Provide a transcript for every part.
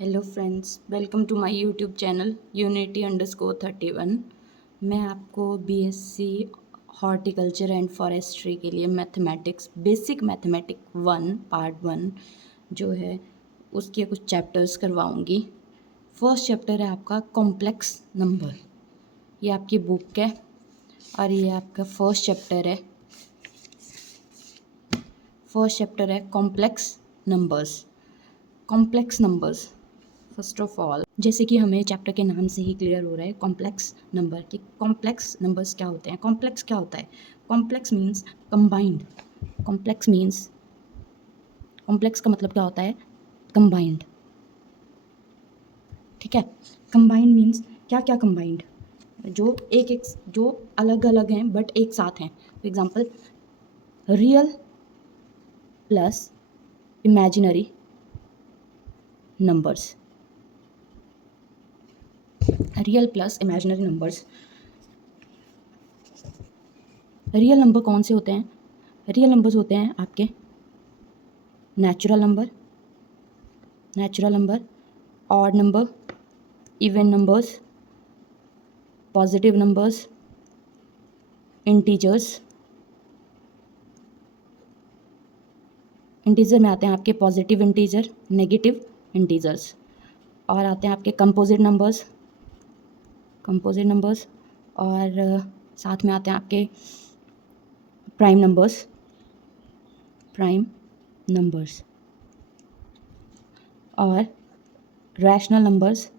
Hello friends, welcome to my YouTube channel Unity_31। मैं आपको BSc horticulture and forestry के लिए मैथमेटिक्स बेसिक मैथमेटिक 1 पार्ट 1 जो है उसके कुछ चैप्टर्स करवाऊंगी। फर्स्ट चैप्टर है आपका कॉम्प्लेक्स नंबर। ये आपकी बुक है और ये आपका फर्स्ट चैप्टर है complex numbers. Complex numbers first of all, जैसे कि हमें चैप्टर के नाम से ही क्लियर हो रहा है कॉम्प्लेक्स नंबर कि कॉम्प्लेक्स नंबर्स क्या होते हैं। कॉम्प्लेक्स क्या होता है? Complex means combined. कॉम्प्लेक्स का मतलब क्या होता है? कंबाइंड। ठीक है, कंबाइंड मीन्स क्या क्या कंबाइंड, जो जो अलग अलग हैं बट एक साथ हैं। For example, real plus imaginary numbers. Real plus imaginary numbers. Real number कौन से होते हैं? रियल नंबर्स होते हैं आपके natural number, odd number, even numbers, positive numbers, integers. Integer में आते हैं आपके पॉजिटिव इंटीजर, नेगेटिव इंटीजर्स, और आते हैं आपके कंपोजिट नंबर्स, और साथ में आते हैं आपके प्राइम नंबर्स और रैशनल नंबर्स,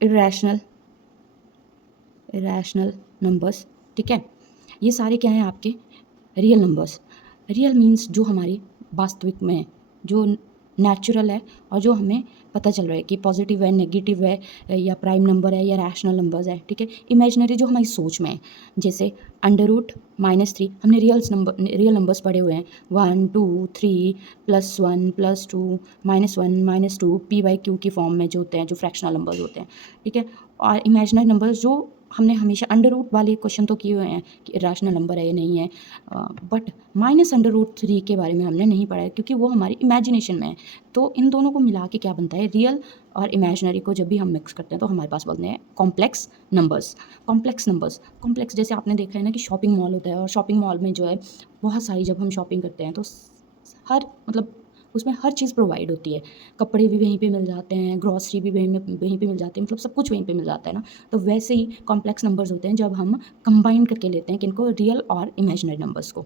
इरेशनल नंबर्स। ठीक है, ये सारे क्या हैं आपके रियल नंबर्स। रियल मीन्स जो हमारी वास्तविक में है, जो नेचुरल है और जो हमें पता चल रहा है कि पॉजिटिव है, नेगेटिव है, या प्राइम नंबर है या रैशनल नंबर्स है। ठीक है, इमेजिनरी जो हमारी सोच में है, जैसे √-3 हमने रियल नंबर्स पढ़े हुए हैं। 1 2 3 +1 +2 -1 -2 p/q की फॉर्म में जो होते हैं, जो फ्रैक्शनल नंबर्स होते हैं। ठीक है, और इमेजिनरी नंबर्स जो हमने हमेशा अंडर रूट वाले क्वेश्चन तो किए हुए हैं कि रैशनल नंबर है या नहीं है, बट -√3 के बारे में हमने नहीं पढ़ा है क्योंकि वो हमारी इमेजिनेशन में है। तो इन दोनों को मिला के क्या बनता है? रियल और इमेजिनरी को जब भी हम मिक्स करते हैं तो हमारे पास बनते हैं कॉम्प्लेक्स नंबर्स। जैसे आपने देखा है ना कि शॉपिंग मॉल होता है, और शॉपिंग मॉल में जो है बहुत सारी, जब हम शॉपिंग करते हैं तो हर मतलब उसमें हर चीज़ प्रोवाइड होती है। कपड़े भी वहीं पे मिल जाते हैं, ग्रॉसरी भी वहीं पे मिल जाती है, मतलब सब कुछ वहीं पे मिल जाता है ना। तो वैसे ही कॉम्प्लेक्स नंबर्स होते हैं जब हम कंबाइन करके लेते हैं किनको, रियल और इमेजिनरी नंबर्स को।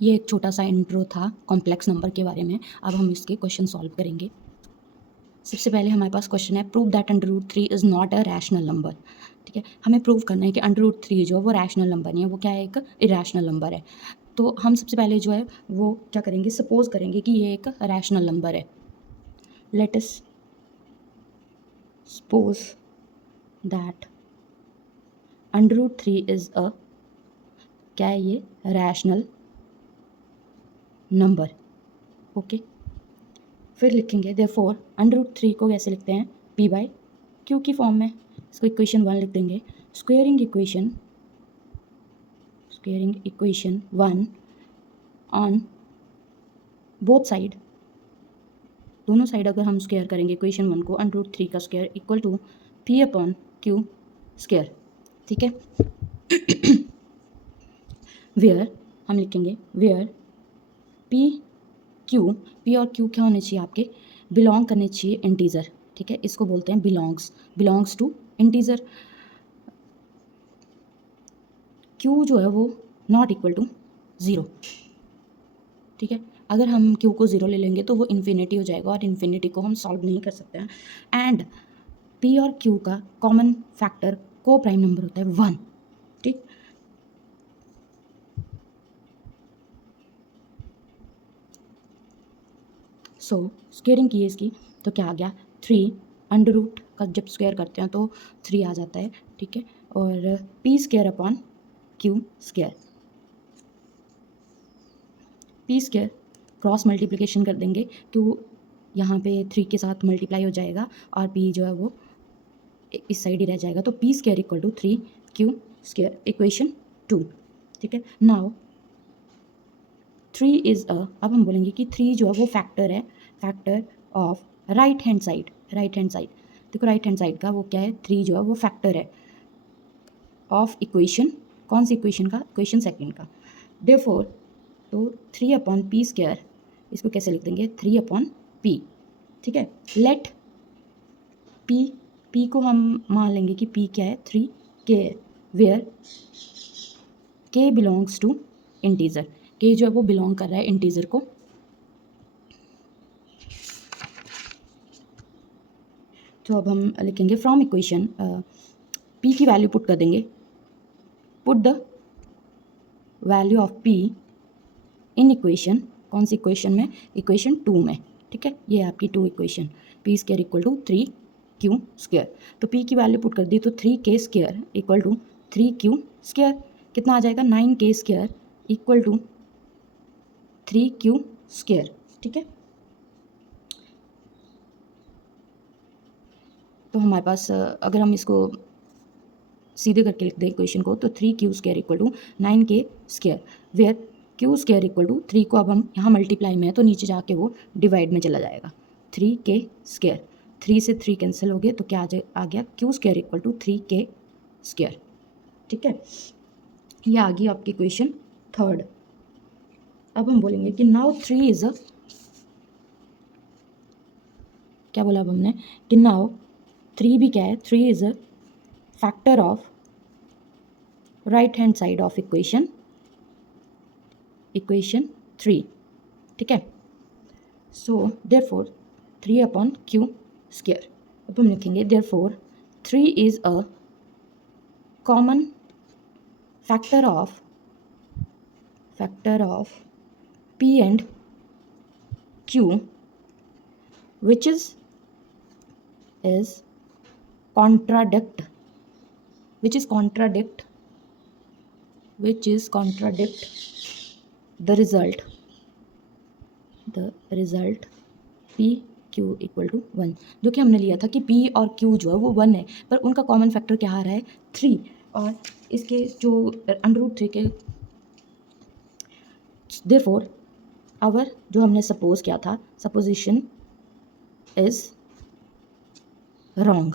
ये एक छोटा सा इंट्रो था कॉम्प्लेक्स नंबर के बारे में। अब हम इसके क्वेश्चन सॉल्व करेंगे। सबसे पहले हमारे पास क्वेश्चन है, prove that √3 is not a rational number. ठीक है, हमें प्रूव करना है कि √3 जो है वो रैशनल नंबर नहीं है, वो क्या है? एक इरेशनल नंबर है। तो हम सबसे पहले जो है वो क्या करेंगे, सपोज करेंगे कि ये एक रैशनल नंबर है। Let us suppose that √3 is a, क्या है ये? Rational number. ओके, फिर लिखेंगे देयरफॉर √3 को कैसे लिखते हैं? p/q की फॉर्म में। इसको इक्वेशन 1 लिख देंगे। Squaring equation 1 on both side, दोनों साइड अगर हम स्क्वेयर करेंगे इक्वेशन 1 को, √3 का square equal to p/q square. ठीक है, वेयर हम लिखेंगे वेयर p और q क्या होने चाहिए आपके? बिलोंग करने चाहिए इंटीजर। ठीक है, इसको बोलते हैं बिलोंग्स टू इंटीजर। q जो है वो नॉट इक्वल टू 0। ठीक है, अगर हम q को 0 ले लेंगे तो वो इन्फिनिटी हो जाएगा, और इन्फिनिटी को हम सॉल्व नहीं कर सकते हैं। एंड p और q का कॉमन फैक्टर को प्राइम नंबर होता है 1। ठीक, सो स्क्वेयरिंग की है इसकी, तो क्या आ गया? 3 अंडर रूट का जब स्क्वायर करते हैं तो 3 आ जाता है। ठीक है, और p² स्क्वायर क्रॉस मल्टीप्लिकेशन कर देंगे, क्यों यहाँ पे 3 के साथ मल्टीप्लाई हो जाएगा और p जो है वो इस साइड ही रह जाएगा। तो p² equal to 3q² equation 2। ठीक है, नाउ 3 इज़ अ, अब हम बोलेंगे कि 3 जो है वो फैक्टर है, factor of right hand side, right hand side. देखो राइट हैंड साइड का वो क्या है, 3 जो है वो फैक्टर है ऑफ इक्वेशन, कौन सी इक्वेशन का, इक्वेशन सेकंड का। देयरफॉर तो 3/p², इसको कैसे लिख देंगे, 3/p, ठीक है। लेट p को हम मान लेंगे कि p क्या है, 3k है, where k belongs to integer, k जो है वो बिलोंग कर रहा है इंटीजर को। तो अब हम लिखेंगे फ्रॉम इक्वेशन, p की वैल्यू पुट कर देंगे, put the value of p in equation, कौन सी इक्वेशन में, इक्वेशन 2 में, ठीक है। ये आपकी 2 equation, p² equal to 3q²। तो p की वैल्यू पुट कर दी तो 3k² इक्वल टू 3q², कितना आ जाएगा, 9k² इक्वल टू 3q², ठीक है। तो हमारे पास अगर हम इसको सीधे करके लिख दें इक्वेशन को, तो 3q² equal to 9k², where q² equal to 3 को अब हम यहाँ मल्टीप्लाई में है तो नीचे जाके वो डिवाइड में चला जाएगा, 3k², 3 से 3 कैंसिल हो गए तो क्या आ गया, q² इक्वल टू 3k², ठीक है। ये आ गई आपकी इक्वेशन थर्ड। अब हम बोलेंगे कि नाउ 3 इज अ, क्या बोला अब हमने, कि नाउ 3 भी क्या है, 3 is a factor of right hand side of equation 3, ठीक है। सो देयरफॉर 3/q², अब हम लिखेंगे therefore 3 is a common factor of p and q which is contradict the result p q equal to 1, जो कि हमने लिया था कि p और q जो है वो 1 है, पर उनका कॉमन फैक्टर क्या आ रहा है, 3, और इसके जो √3 के, देयरफॉर आवर जो हमने सपोज किया था, सपोजिशन इज रॉन्ग,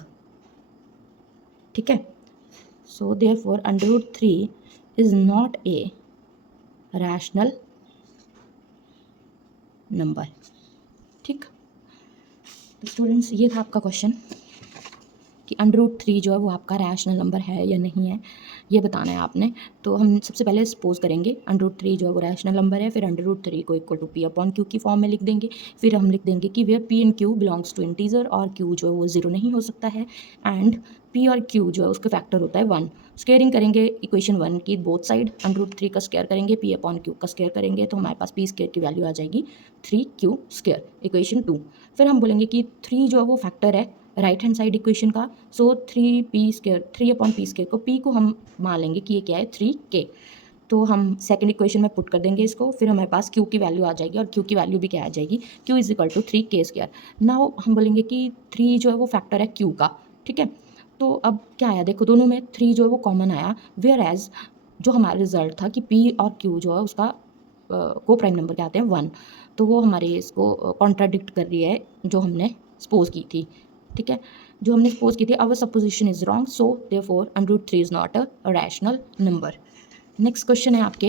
ठीक है। सो therefore √3 is not a rational number, ठीक। तो स्टूडेंट्स ये था आपका क्वेश्चन कि √3 जो है वो आपका रैशनल नंबर है या नहीं है, ये बताना है आपने। तो हम सबसे पहले सपोज करेंगे √3 जो है वो रैशनल नंबर है, फिर √3 को इक्वल टू p/q की फॉर्म में लिख देंगे, फिर हम लिख देंगे कि where p and q belongs to integer, और q जो है वो 0 नहीं हो सकता है, एंड p और q जो है उसका फैक्टर होता है 1। स्क्वेयरिंग करेंगे इक्वेशन 1 की बोथ साइड, √3 का स्क्वायर करेंगे, p/q का स्क्वायर करेंगे, तो हमारे पास p² की वैल्यू आ जाएगी 3q², इक्वेशन 2। फिर हम बोलेंगे कि 3 जो है वो फैक्टर है राइट हैंड साइड इक्वेशन का, सो 3/p² को p को हम मान लेंगे कि ये क्या है, 3k, तो हम सेकंड इक्वेशन में पुट कर देंगे इसको, फिर हमारे पास q की वैल्यू आ जाएगी, और q की वैल्यू भी क्या आ जाएगी, q is equal to 3k²। Now हम बोलेंगे कि 3 जो है वो फैक्टर है q का, ठीक है। तो अब क्या आया, देखो दोनों में 3 जो है वो कॉमन आया, वेयर एज जो हमारा रिजल्ट था कि p और q जो है उसका को प्राइम नंबर क्या आते हैं 1, तो वो हमारे इसको कॉन्ट्राडिक्ट कर रही है जो हमने सपोज की थी, ठीक है। जो हमने सपोज की थी, our supposition is wrong, so therefore √3 is not a rational number. Next question है आपके,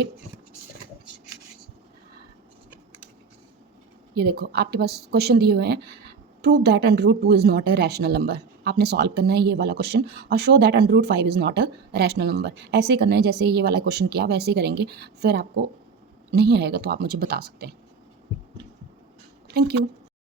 ये देखो आपके पास क्वेश्चन दिए हुए हैं, prove that √2 is not a rational number. आपने सॉल्व करना है ये वाला क्वेश्चन, और show that √5 is not a rational number. ऐसे ही करना है जैसे ये वाला क्वेश्चन किया, वैसे ही करेंगे, फिर आपको नहीं आएगा तो आप मुझे बता सकते हैं। Thank you.